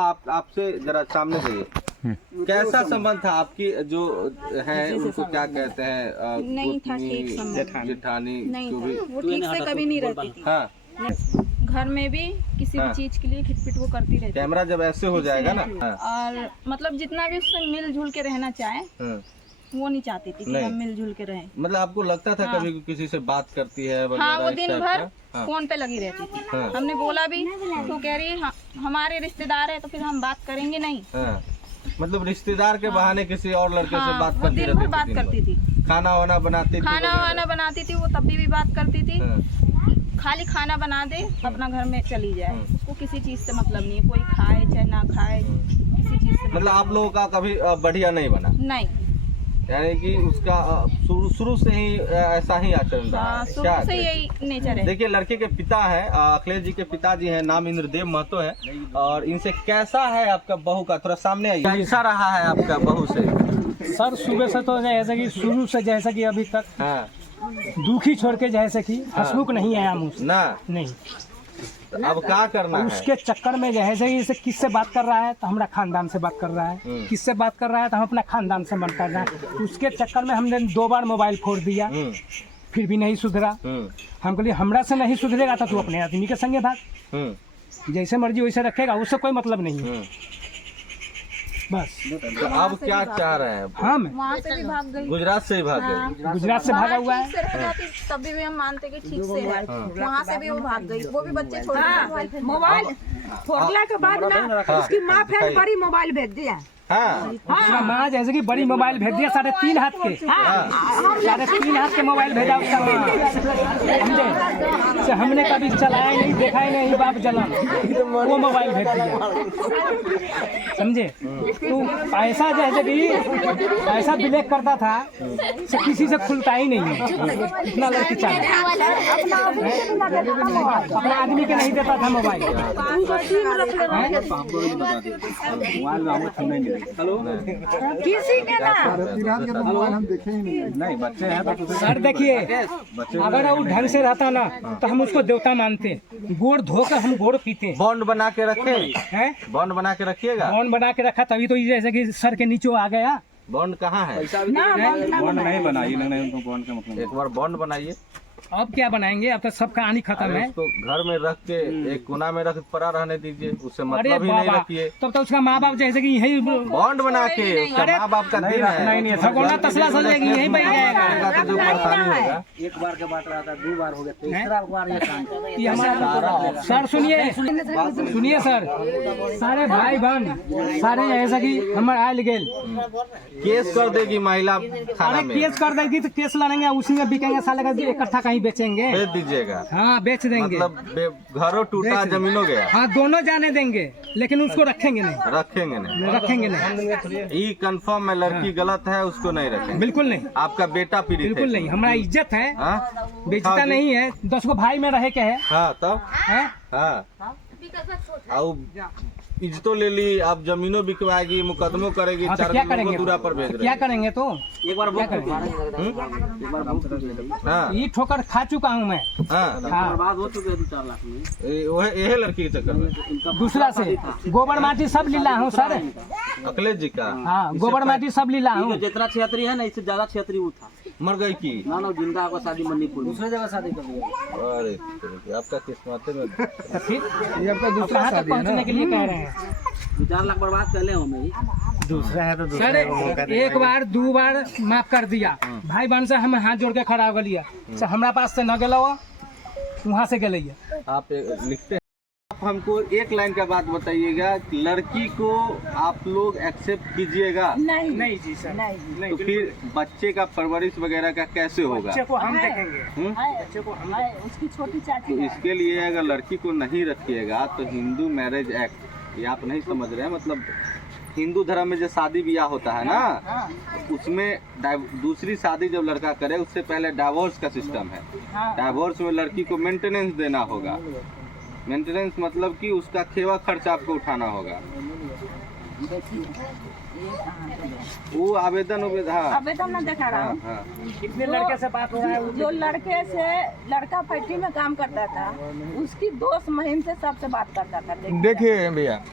आपसे जरा सामने जाइए। कैसा संबंध था आपकी जो है उनको क्या कहते हैं? नहीं था ठीक संबंध, जेठानी नहीं जो था, भी वो ठीक से कभी नहीं रहती थी। हाँ, घर में भी किसी भी चीज के लिए खिटपिट वो करती रहती। कैमरा जब ऐसे हो जाएगा ना, और मतलब जितना भी उससे मिलजुल के रहना चाहे वो नहीं चाहती थी कि हम मिलजुल के रहें। मतलब आपको लगता था कभी किसी से बात करती है? हाँ, वो दिन भर फोन पे लगी रहती थी। हमने बोला भी तो कह रही हमारे रिश्तेदार है तो फिर हम बात करेंगे नहीं। मतलब रिश्तेदार के बहाने किसी और लड़के से बात करती दिन भर बात करती थी। खाना वाना बनाती थी, खाना वाना बनाती थी वो, तब भी बात करती थी। खाली खाना बना दे अपना घर में चली जाए, उसको किसी चीज से मतलब नहीं है, कोई खाए चाहे ना खाए, किसी चीज से मतलब आप लोगों का कभी बढ़िया नहीं बना? नहीं, यानी कि उसका शुरू से ही ऐसा ही आचरण रहा है? शुरू से यही नेचर है। देखिए, लड़के के पिता है, अखिलेश जी के पिताजी हैं, नाम इंद्रदेव महतो है। और इनसे कैसा है आपका बहू का, थोड़ा सामने आइए, कैसा रहा है आपका बहू से? सर सुबह से तो जैसे कि शुरू से जैसे कि अभी तक दुखी छोड़ के जैसे कि हंसमुख नहीं आया मुँह से ना। नहीं, अब क्या करना है? उसके चक्कर में जैसे कि इसे किससे बात कर रहा है तो हमारा खानदान से बात कर रहा है, किससे बात कर रहा है तो हम अपना खानदान से बात कर रहे हैं। उसके चक्कर में हमने 2 बार मोबाइल फोड़ दिया, फिर भी नहीं सुधरा। हम कहलिए हमरा से नहीं सुधरेगा तो तू अपने आदमी के संगे भाग, जैसे मर्जी वैसे रखेगा, उससे कोई मतलब नहीं। बस तो अब क्या चाह रहे हैं? हम वहाँ से भी भाग गई, गुजरात से ही भाग गई। गुजरात से भागा हुआ है। तभी भी हम मानते कि ठीक से है, वहाँ से भी वो भाग गई, वो भी बच्चे छोड़ के। मोबाइल फोड़ने के बाद ना उसकी माँ फिर बड़ी मोबाइल भेज दिया। उसका माँ जैसे कि बड़ी मोबाइल भेज दिया, 3.5 हाथ के, 3.5 हाथ के मोबाइल भेजा उसका माँ, समझे? से हमने कभी चलाया नहीं, देखा ही नहीं, बाप जलन वो मोबाइल भेज दिया, समझे? तो ऐसा जैसे कि ऐसा बिलेक करता था से किसी से खुलता ही नहीं है, इतना लड़की चाहिए। अपना आदमी के नहीं देता था मोबाइल। हेलो, किसी के ना हम देखे ही नहीं बच्चे हैं तो सर देखिए, अगर वो ढंग से रहता ना तो हम उसको देवता मानते, गोड़ धोकर हम गोड़ पीते। बॉन्ड बना के रखे हैं, बॉन्ड बना के रखिएगा। बॉन्ड बना के रखा तभी तो ये जैसे कि सर के नीचे आ गया। बॉन्ड कहाँ है? बॉन्ड नहीं बनाई, उनको बॉन्ड का मतलब एक बार बॉन्ड बनाइए। अब क्या बनाएंगे, अब तो सबका कहानी खत्म है। उसको घर में रख के एक कोना में रख पड़ा रहने दीजिए, उससे मतलब ही नहीं रखिए। तब तो उसका माँ बाप जैसे कि यही बॉन्ड बना के, उसका माँ बाप का दिन है। नहीं भगोना तसला सजेगी, यही बन जाएगा। तो जो परेशानी होगा, एक बार के बात रहा था, 2 बार हो गया, तीसरा बार ये काम। ये हमारा सर सुनिए सर, सारे भाई बहन सारे ऐसा कि हमारे आयल गेल केस कर देगी महिला थाना में। केस कर देगी तो केस लड़ेंगे, उसी में बिकेंगे, साले का इकट्ठा कहीं बेचेंगे, बेच दीजिएगा। हाँ बेच देंगे, मतलब घरों टूटा जमीनों गया। हाँ दोनों जाने देंगे, लेकिन उसको रखेंगे नहीं, रखेंगे नहीं। ये कंफर्म है, लड़की गलत है, उसको नहीं रखेंगे। बिल्कुल नहीं, आपका बेटा पीड़ित है। बिल्कुल नहीं, हमारा इज्जत है, बेइज्जता नहीं है। 10 को भाई में रहे के है। हाँ तब इज्जतो ले ली, आप जमीनों बिकवाएगी, मुकदमों करेगी, तो 4 क्या लोगों को करेंगे, दूरा पर भेज रहे। क्या करेंगे? तो एक बार क्या करेंगे? ये ठोकर खा चुका हूँ मैं। बर्बाद हो चुके 2-4 लाख में। यही लड़की के चक्कर में दूसरा से गोबर माटी सब लीला हूँ सर, अखिलेश जी का। हाँ गोबर माटी सब लीला हूँ। जितना क्षेत्रीय है ना, इससे ज्यादा क्षेत्रीय वो था। मर गई की ना जिंदा आपका शादी मणिपुर दूसरे जगह शादी कर दिया। अरे आपका किस्मत में फिर ये आपका दूसरा हाथ पहुँचने के लिए कह रहे हैं। 4 लाख बर्बाद कर ले हमें। दूसरा है तो सर एक बार 2 बार माफ कर दिया, भाई बहन से हम हाथ जोड़ के खड़ा हो गया। सर हमारा पास से न गया, वहाँ से गए। आप लिखते हैं। आप हमको एक लाइन का बात बताइएगा, लड़की को आप लोग एक्सेप्ट कीजिएगा? नहीं जी सर, तो फिर बच्चे का परवरिश वगैरह का कैसे होगा? बच्चे को हम देखेंगे, बच्चे को हम, उसकी छोटी चाची। तो इसके लिए अगर लड़की को नहीं रखिएगा तो हिंदू मैरिज एक्ट, ये आप नहीं समझ रहे हैं, मतलब हिंदू धर्म में जो शादी ब्याह होता है ना, उसमें दूसरी शादी जब लड़का करे उससे पहले डाइवोर्स का सिस्टम है। डाइवोर्स में लड़की को मेंटेनेंस देना होगा। मेंटेनेंस मतलब कि उसका खेवा खर्च आपको उठाना होगा। वो आवेदन आवेदन में देखा रहा हूँ। कितने लड़के से बात हो रहा है? जो लड़के से लड़का फैक्ट्री में काम करता था, उसकी दोस्त महिम से सबसे बात करता था। देखिए भैया।